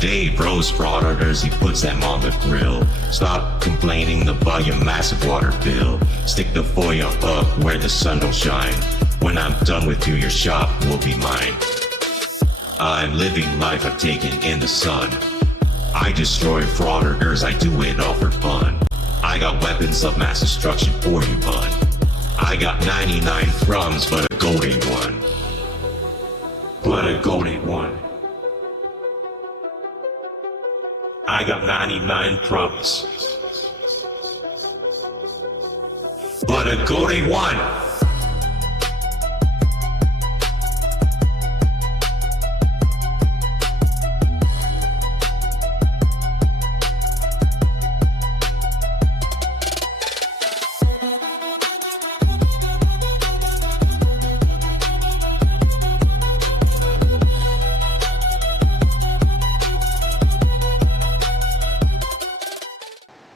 Dave roast frauditors, he puts them on the grill. Stop complaining about your massive water bill. Stick the foil up where the sun don't shine. When I'm done with you, your shop will be mine. I'm living life I've taken in the sun. I destroy frauditors, I do it all for fun. I got weapons of mass destruction for you, bud. I got 99 crumbs, but a gold ain't one. But a gold ain't one. I got 99 crumbs, but a gold ain't one.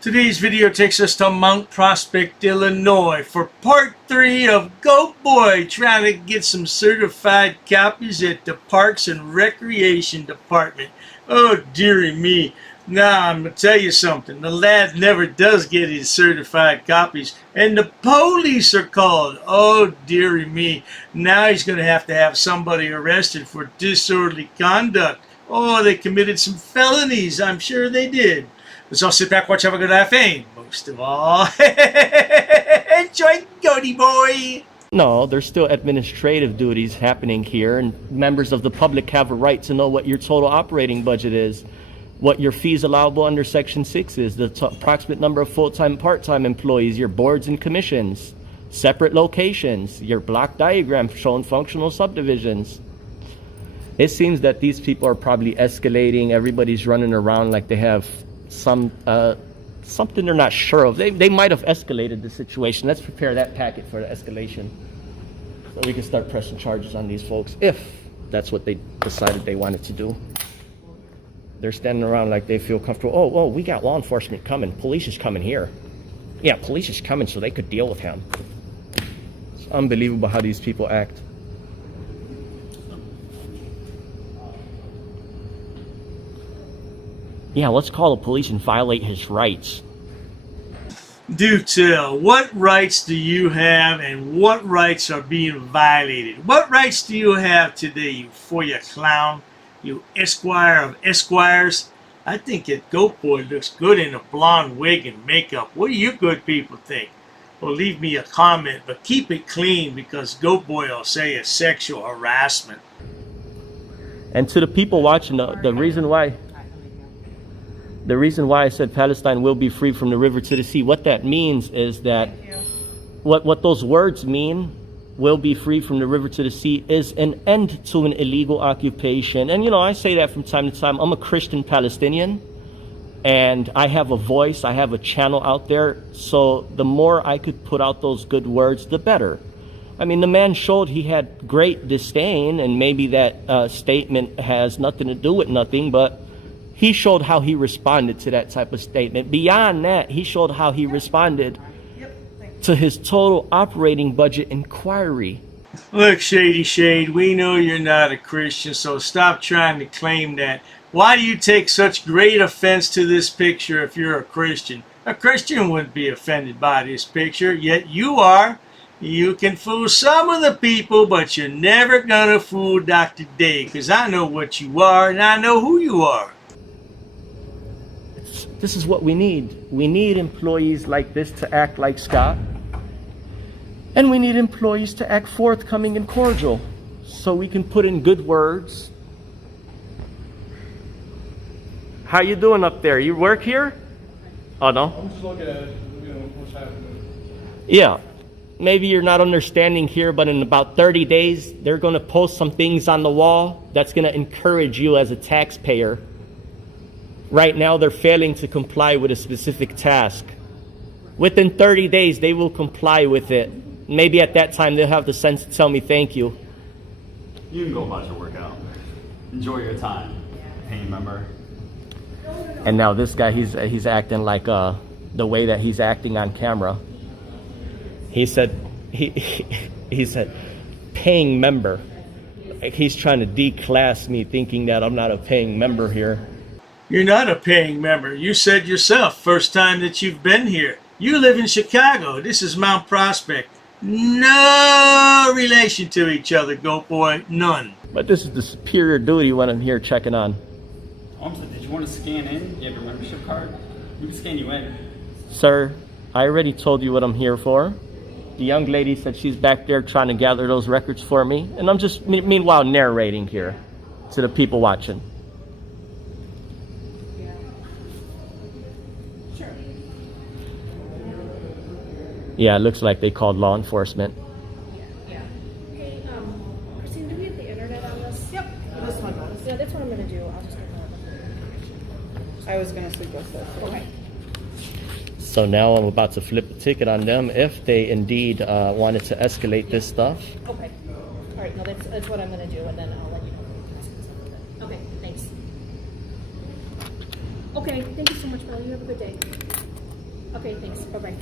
Today's video takes us to Mount Prospect, Illinois for part 3 of GoatBoy trying to get some certified copies at the Parks and Recreation Department. Oh dearie me. Now I'm going to tell you something. The lad never does get his certified copies and the police are called. Oh dearie me. Now he's going to have somebody arrested for disorderly conduct. Oh, they committed some felonies. I'm sure they did. Let's all sit back, watch, have a good laugh, and most of all, enjoy GoatBoy! No, there's still administrative duties happening here, and members of the public have a right to know what your total operating budget is, what your fees allowable under Section 6 is, the approximate number of full-time and part-time employees, your boards and commissions, separate locations, your block diagram showing functional subdivisions. It seems that these people are probably escalating. Everybody's running around like they have something they're not sure of. They might have escalated the situation. Let's prepare that packet for the escalation so we can start pressing charges on these folks if that's what they decided they wanted to do. They're standing around like they feel comfortable. Oh, we got law enforcement coming. Police is coming here. Yeah, police is coming so they could deal with him. It's unbelievable how these people act. Yeah, let's call the police and violate his rights. Do tell, what rights do you have and what rights are being violated? What rights do you have today, you FOIA clown, you esquire of esquires? I think that GoatBoy looks good in a blonde wig and makeup. What do you good people think? Well, leave me a comment, but keep it clean because GoatBoy will say it's sexual harassment. And to the people watching, the reason why I said Palestine will be free from the river to the sea, what that means is that what those words mean, will be free from the river to the sea, is an end to an illegal occupation. And you know, I say that from time to time. I'm a Christian Palestinian and I have a voice, I have a channel out there. So the more I could put out those good words, the better. I mean, the man showed he had great disdain, and maybe that statement has nothing to do with nothing, but he showed how he responded to that type of statement. Beyond that, he showed how he responded to his total operating budget inquiry. Look, Shady Shade, we know you're not a Christian, so stop trying to claim that. Why do you take such great offense to this picture if you're a Christian? A Christian wouldn't be offended by this picture, yet you are. You can fool some of the people, but you're never gonna fool Dr. Day, because I know what you are and I know who you are. This is what we need. We need employees like this to act like Scott. And we need employees to act forthcoming and cordial so we can put in good words. How you doing up there? You work here? Oh, no? I'm just looking at what's happening. Yeah. Maybe you're not understanding here, but in about 30 days, they're going to post some things on the wall that's going to encourage you as a taxpayer. Right now, they're failing to comply with a specific task. Within 30 days, they will comply with it. Maybe at that time, they'll have the sense to tell me thank you. You can go about your workout. Enjoy your time, paying member. And now this guy, he's acting like the way that he's acting on camera. He said, he said, paying member. Like he's trying to declass me, thinking that I'm not a paying member here. You're not a paying member. You said yourself, first time that you've been here. You live in Chicago. This is Mount Prospect. No relation to each other, Goat Boy. None. But this is the superior duty when I'm here checking on. Officer, did you want to scan in? You have your membership card? We can scan you in. Sir, I already told you what I'm here for. The young lady said she's back there trying to gather those records for me. And I'm just, meanwhile, narrating here to the people watching. Yeah, it looks like they called law enforcement. Yeah. Hey, Christine, do we have the internet on this? Yep, this one does. Yeah, that's what I'm gonna do. I'll just get that. I was gonna suggest that. Okay. So now I'm about to flip a ticket on them if they indeed wanted to escalate this stuff. Okay. All right. No, that's what I'm gonna do, and then I'll let you know. Okay. Thanks. Okay. Thank you so much, Mel. You have a good day. Okay. Thanks. Bye bye.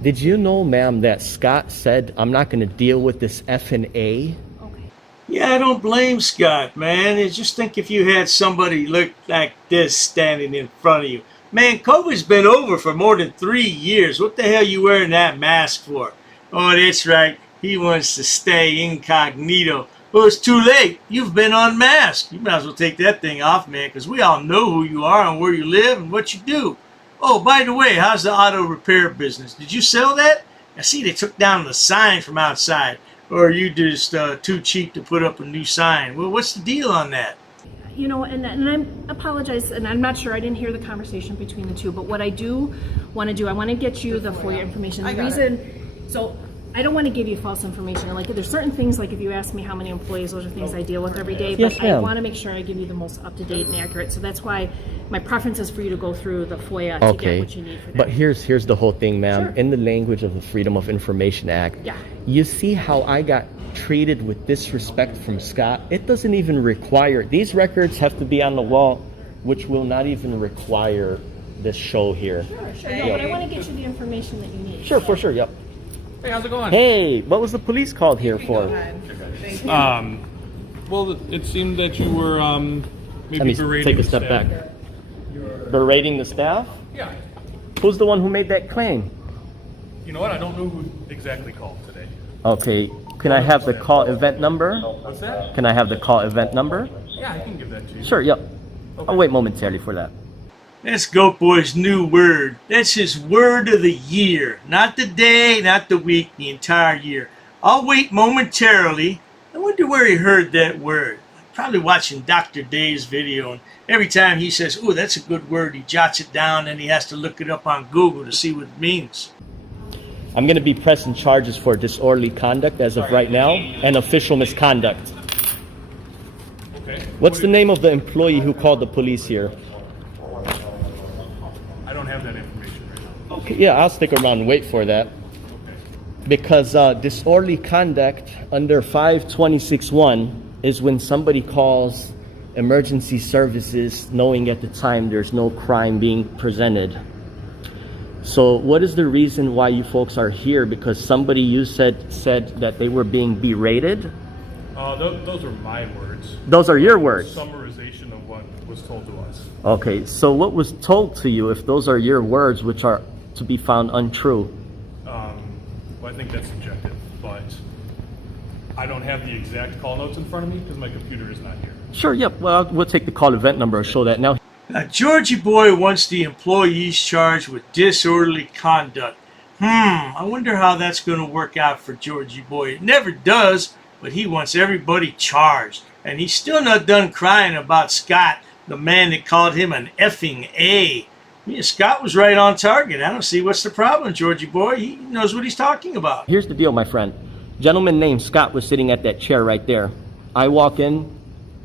Did you know, ma'am, that Scott said, I'm not going to deal with this F&A? Okay. Yeah, I don't blame Scott, man. I just think if you had somebody look like this standing in front of you. Man, COVID's been over for more than 3 years. What the hell you wearing that mask for? Oh, that's right. He wants to stay incognito. Well, it's too late. You've been unmasked. You might as well take that thing off, man, because we all know who you are and where you live and what you do. Oh, by the way, how's the auto repair business? Did you sell that? I see they took down the sign from outside. Or are you just too cheap to put up a new sign? Well, what's the deal on that? You know, and I apologize, and I'm not sure, I didn't hear the conversation between the two, but what I do want to do, I want to get you the FOIA information. The reason, so I don't want to give you false information. Like, there's certain things, like if you ask me how many employees, those are things I deal with every day, but Yes, I ma'am. want to make sure I give you the most up-to-date and accurate. So that's why my preference is for you to go through the FOIA to get Okay, what you need for that. but here's the whole thing, ma'am. Sure. In the language of the Freedom of Information Act, Yeah. you see how I got treated with disrespect from Scott? It doesn't even require, these records have to be on the wall, which will not even require this show here. Sure, no, but I want to get you the information that you need. Sure, for sure, yep. Hey, how's it going? Hey, what was the police called here for? Well, it seemed that you were maybe Let me berating take a the step staff. back. Berating the staff? Yeah. Who's the one who made that claim? You know what? I don't know who exactly called today. Okay, can I have the call event number? What's that? Can I have the call event number? Yeah, I can give that to you. Sure, yep. I'll wait momentarily for that. That's Goat Boy's new word. That's his word of the year. Not the day, not the week, the entire year. I'll wait momentarily. I wonder where he heard that word. Probably watching Dr. Dave's video, and every time he says, oh, that's a good word, he jots it down and he has to look it up on Google to see what it means. I'm going to be pressing charges for disorderly conduct as of right now and official misconduct. Okay. What's the name of the employee who called the police here? I don't have that information right now. Okay, yeah, I'll stick around and wait for that. Because disorderly conduct under 526.1 is when somebody calls emergency services knowing at the time there's no crime being presented. So what is the reason why you folks are here? Because somebody you said that they were being berated? Those are my words. Those are your words. Summarization of what was told to us. Okay, so what was told to you, if those are your words, which are to be found untrue? Well, I think that's subjective, but I don't have the exact call notes in front of me because my computer is not here. Sure, yep. Well, we'll take the call event number and show that now. Now, Georgie Boy wants the employees charged with disorderly conduct. I wonder how that's going to work out for Georgie Boy. It never does, but he wants everybody charged. And he's still not done crying about Scott, the man that called him an effing A. Yeah, Scott was right on target. I don't see what's the problem, Georgie Boy. He knows what he's talking about. Here's the deal, my friend. Gentleman named Scott was sitting at that chair right there. I walk in,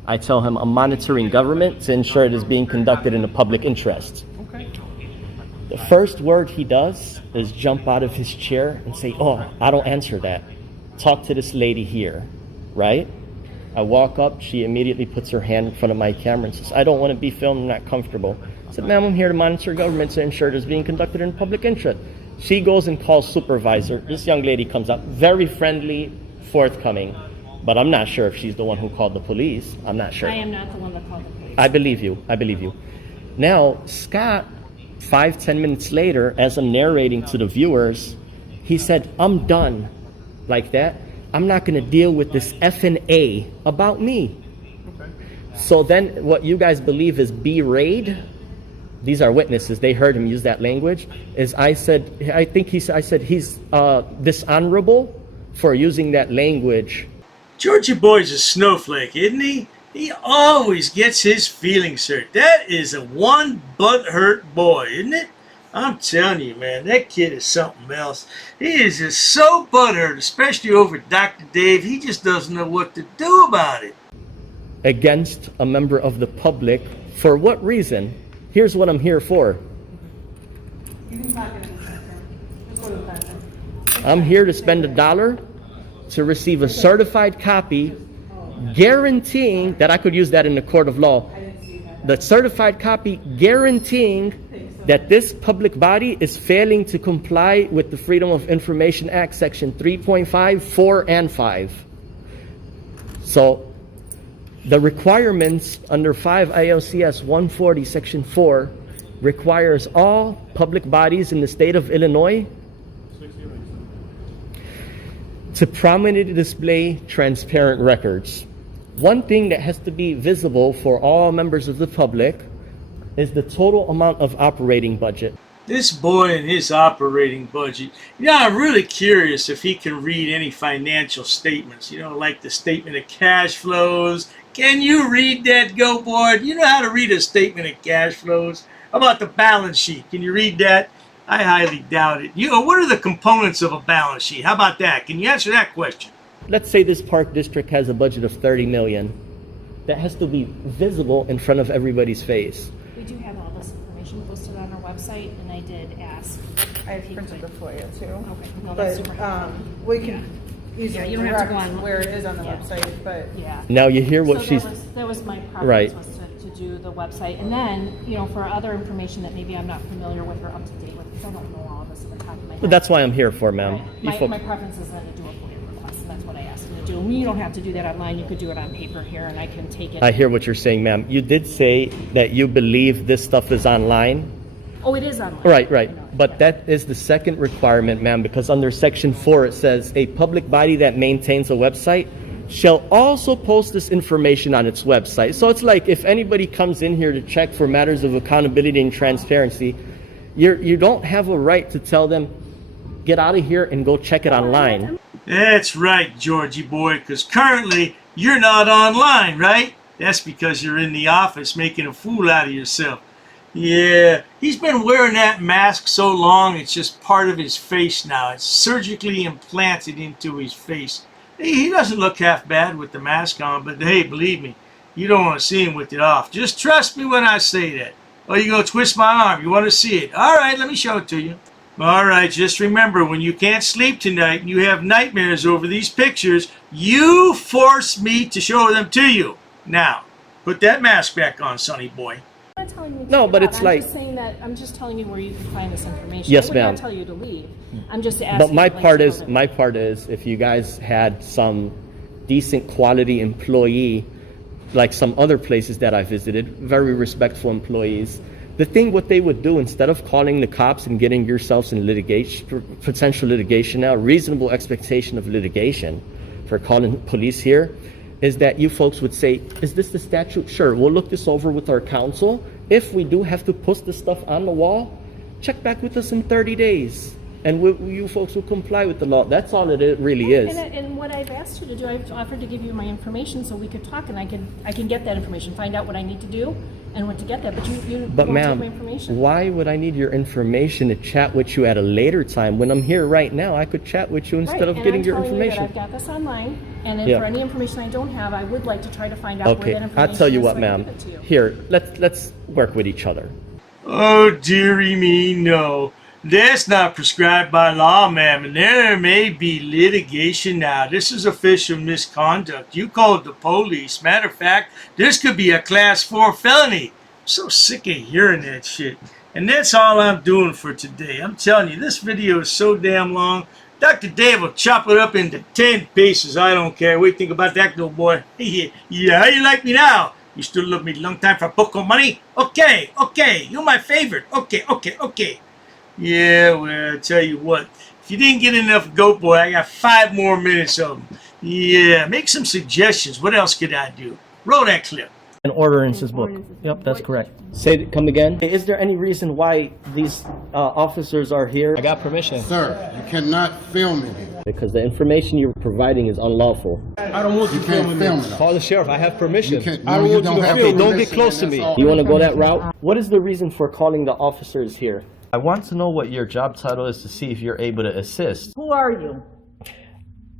I tell him I'm monitoring government to ensure it is being conducted in the public interest. Okay. The first word he does is jump out of his chair and say, oh, I don't answer that. Talk to this lady here, right? I walk up, she immediately puts her hand in front of my camera and says, I don't want to be filmed, I'm not comfortable. I said, ma'am, I'm here to monitor government to ensure it is being conducted in public interest. She goes and calls supervisor. This young lady comes up, very friendly, forthcoming, but I'm not sure if she's the one who called the police. I'm not sure. I am not the one that called the police. I believe you. I believe you. Now, Scott, 5-10 minutes later, as I'm narrating to the viewers, he said, I'm done like that. I'm not going to deal with this F&A about me. So then what you guys believe is B-raid, these are witnesses, they heard him use that language, is I said he's dishonorable for using that language. Georgie Boy's a snowflake, isn't he? He always gets his feelings hurt. That is a one butthurt boy, isn't it? I'm telling you, man, that kid is something else. He is just so butthurt, especially over Dr. Dave. He just doesn't know what to do about it. Against a member of the public. For what reason? Here's what I'm here for. I'm here to spend $1 to receive a certified copy guaranteeing that I could use that in the court of law. The certified copy guaranteeing that this public body is failing to comply with the Freedom of Information Act, Section 3.5, 4, and 5. So the requirements under 5 ILCS 140, Section 4, requires all public bodies in the state of Illinois to prominently display transparent records. One thing that has to be visible for all members of the public is the total amount of operating budget. This boy and his operating budget. You know, I'm really curious if he can read any financial statements, you know, like the statement of cash flows. Can you read that, GoatBoy? Do you know how to read a statement of cash flows? How about the balance sheet? Can you read that? I highly doubt it. You know, what are the components of a balance sheet? How about that? Can you answer that question? Let's say this park district has a budget of $30 million. That has to be visible in front of everybody's face. We do have all this information posted on our website, and I did ask. I printed the FOIA too. Okay, no, that's But super. we can easily you don't have to go direct on- where it is on the Yeah. website, but Yeah. Now you hear what So she's... that was my preference, Right. was to do the website. And then, you know, for other information that maybe I'm not familiar with or up to date with, because I don't know all this at the top of my head. Well, that's why I'm here for, ma'am. Right. You My, folk- my preference is then to do a FOIA request, and that's what I asked him to do. And you don't have to do that online. You could do it on paper here, and I can take it. I hear what you're saying, ma'am. You did say that you believe this stuff is online. Oh, it is online. Right. I know, But yeah. that is the second requirement, ma'am, because under Section 4 it says a public body that maintains a website shall also post this information on its website. So it's like if anybody comes in here to check for matters of accountability and transparency, you don't have a right to tell them, get out of here and go check it online. That's right, Georgie Boy, because currently you're not online, right? That's because you're in the office making a fool out of yourself. Yeah, he's been wearing that mask so long it's just part of his face now. It's surgically implanted into his face. He doesn't look half bad with the mask on, but hey, believe me, you don't want to see him with it off. Just trust me when I say that. Oh, you gonna twist my arm? You want to see it? All right, let me show it to you. All right, just remember, when you can't sleep tonight and you have nightmares over these pictures, you force me to show them to you. Now, put that mask back on, sonny boy. I'm not telling you to No, take it but out. it's I'm like- just saying that I'm just telling you where you can find this information. Yes, I would ma'am. not tell you to leave. I'm just asking. But my for links part to is go to- if you guys had some decent quality employee, like some other places that I visited, very respectful employees, the thing what they would do instead of calling the cops and getting yourselves in litigation, potential litigation now, reasonable expectation of litigation for calling police here, is that you folks would say, is this the statute? Sure, we'll look this over with our counsel. If we do have to post this stuff on the wall, check back with us in 30 days. And you folks will comply with the law. That's all it really is. And what I've asked you to do, I've offered to give you my information so we could talk, and I can get that information, find out what I need to do, and what to get that. But you But won't take ma'am, my information. why would I need your information to chat with you at a later time? When I'm here right now, I could chat with you instead Right, of and getting I'm your telling information. You that I've got this online, and then Yeah. for any information I don't have, I would like to try to find out where Okay, that information I'll tell you is what, so I can ma'am. give it to you. Here, let's work with each other. Oh, dearie me, no. That's not prescribed by law, ma'am, and there may be litigation now. This is official misconduct. You called the police. Matter of fact, this could be a class 4 felony. I'm so sick of hearing that shit. And that's all I'm doing for today. I'm telling you, this video is so damn long. Dr. Dave will chop it up into 10 pieces. I don't care. What do you think about that, little boy? Yeah, how you like me now? You still love me long time for poco money? Okay, okay, you're my favorite. Okay, okay, okay. Yeah, well, I tell you what. If you didn't get enough Goat Boy, I got 5 more minutes of them. Yeah, make some suggestions. What else could I do? Roll that clip. An ordinances book. Yep, that's correct. Say it, come again. Is there any reason why these officers are here? I got permission. Sir, you cannot film in here. Because the information you're providing is unlawful. I don't want you to film it. Call the sheriff. I have permission. I don't want you to film. Don't get close to me. You want to go that route? What is the reason for calling the officers here? I want to know what your job title is to see if you're able to assist. Who are you?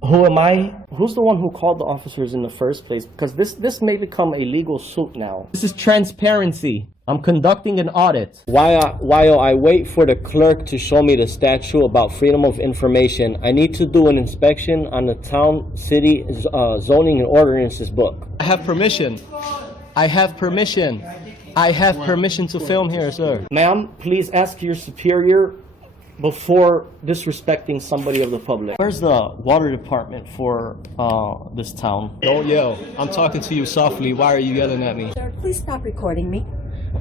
Who am I? Who's the one who called the officers in the first place? Because this may become a legal suit now. This is transparency. I'm conducting an audit. While I wait for the clerk to show me the statute about freedom of information, I need to do an inspection on the town, city, zoning and ordinances book. I have permission. I have permission. I have permission to film here, sir. Ma'am, please ask your superior before disrespecting somebody of the public. Where's the water department for this town? Don't yell. I'm talking to you softly. Why are you yelling at me? Sir, please stop recording me.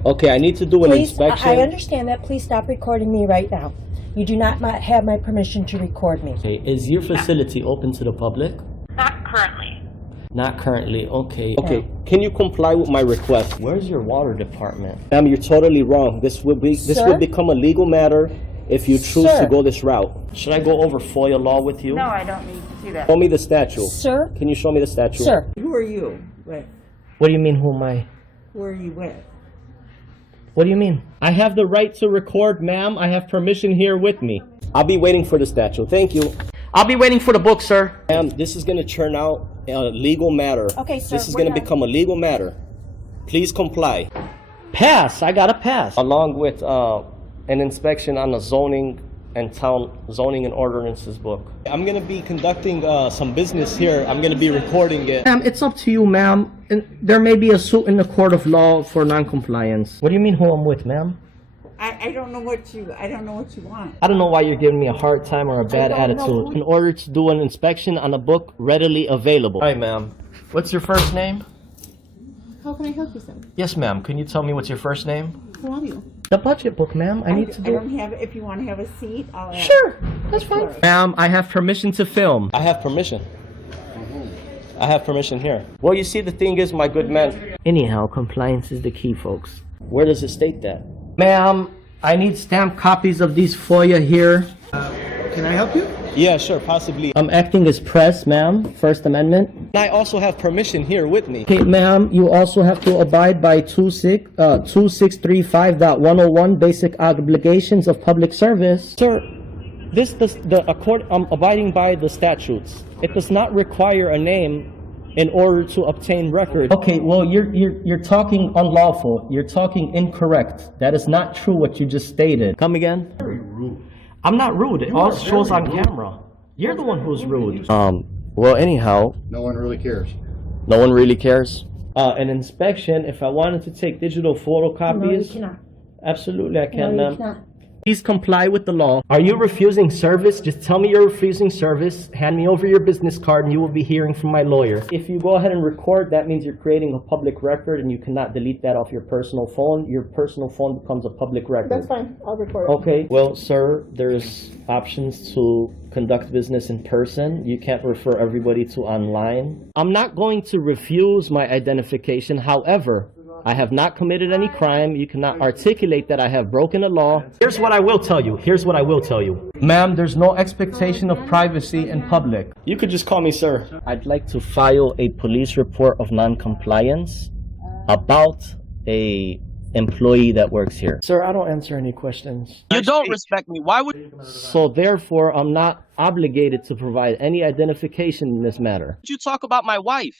Okay, I need to do an inspection. I understand that. Please stop recording me right now. You do not have my permission to record me. Okay, is your facility open to the public? Not currently. Not currently, okay. Okay, can you comply with my request? Where's your water department? Ma'am, you're totally wrong. This will become a legal matter if you choose to go this route. Should I go over FOIA law with you? No, I don't need to see that. Show me the statute. Sir? Can you show me the statute? Sir. Who are you with? What do you mean, who am I? Who are you with? What do you mean? I have the right to record, ma'am. I have permission here with me. I'll be waiting for the statute. Thank you. I'll be waiting for the book, sir. Ma'am, this is going to turn out a legal matter. Okay, sir. This is going to become a legal matter. Please comply. Pass. I got a pass. Along with an inspection on the zoning and town zoning and ordinances book. I'm going to be conducting some business here. I'm going to be recording it. Ma'am, it's up to you, ma'am. There may be a suit in the court of law for non-compliance. What do you mean who I'm with, ma'am? I don't know what you want. I don't know why you're giving me a hard time or a bad attitude. In order to do an inspection on a book readily available. Hi, ma'am. What's your first name? How can I help you, sir? Yes, ma'am. Can you tell me what's your first name? Who are you? The budget book, ma'am. I need to do. I don't have. If you want to have a seat, I'll. Sure, that's fine. Ma'am, I have permission to film. I have permission. I have permission here. Well, you see, the thing is, my good man. Anyhow, compliance is the key, folks. Where does it state that? Ma'am, I need stamped copies of these FOIA here. Can I help you? Yeah, sure, possibly. I'm acting as press, ma'am. First Amendment. I also have permission here with me. Okay, ma'am, you also have to abide by 2635.101 basic obligations of public service. Sir, I'm abiding by the statutes. It does not require a name in order to obtain record. Okay, well, you're talking unlawful. You're talking incorrect. That is not true what you just stated. Come again? Very rude. I'm not rude. It all shows on camera. You're the one who's rude. Well, anyhow. No one really cares. No one really cares? An inspection, if I wanted to take digital photocopies. No, you cannot. Absolutely, I can, No, ma'am. you cannot. Please comply with the law. Are you refusing service? Just tell me you're refusing service. Hand me over your business card and you will be hearing from my lawyer. If you go ahead and record, that means you're creating a public record and you cannot delete that off your personal phone. Your personal phone becomes a public record. That's fine. I'll record. Okay. Well, sir, there's options to conduct business in person. You can't refer everybody to online. I'm not going to refuse my identification. However, I have not committed any crime. You cannot articulate that I have broken a law. Here's what I will tell you. Here's what I will tell you. Ma'am, there's no expectation of privacy in public. You could just call me sir. I'd like to file a police report of non-compliance about a employee that works here. Sir, I don't answer any questions. You don't respect me. Why would... So therefore, I'm not obligated to provide any identification in this matter. You talk about my wife.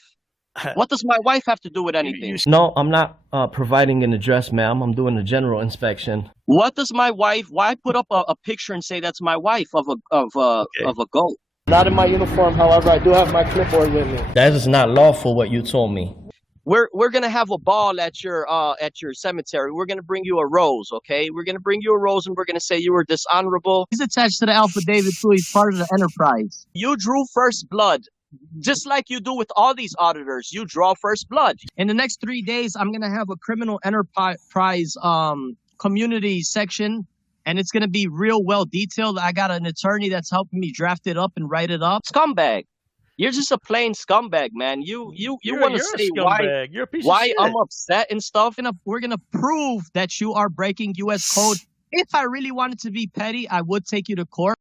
What does my wife have to do with anything? No, I'm not providing an address, ma'am. I'm doing a general inspection. What does my wife? Why put up a picture and say that's my wife of a goat? Not in my uniform, however, I do have my clipboard with me. That is not lawful. What you told me. We're gonna have a ball at your cemetery. We're gonna bring you a rose, okay? We're gonna bring you a rose and we're gonna say you were dishonorable. He's attached to the affidavit too. He's part of the enterprise. You drew first blood Just like you do with all these auditors, you draw first blood. In the next 3 days, I'm gonna have a criminal enterprise community section, and it's gonna be real well detailed. I got an attorney that's helping me draft it up and write it up. Scumbag. You're just a plain scumbag, man. You want to say why You're a piece of shit. I'm upset and stuff. And we're gonna prove that you are breaking U.S. code. If I really wanted to be petty, I would take you to court.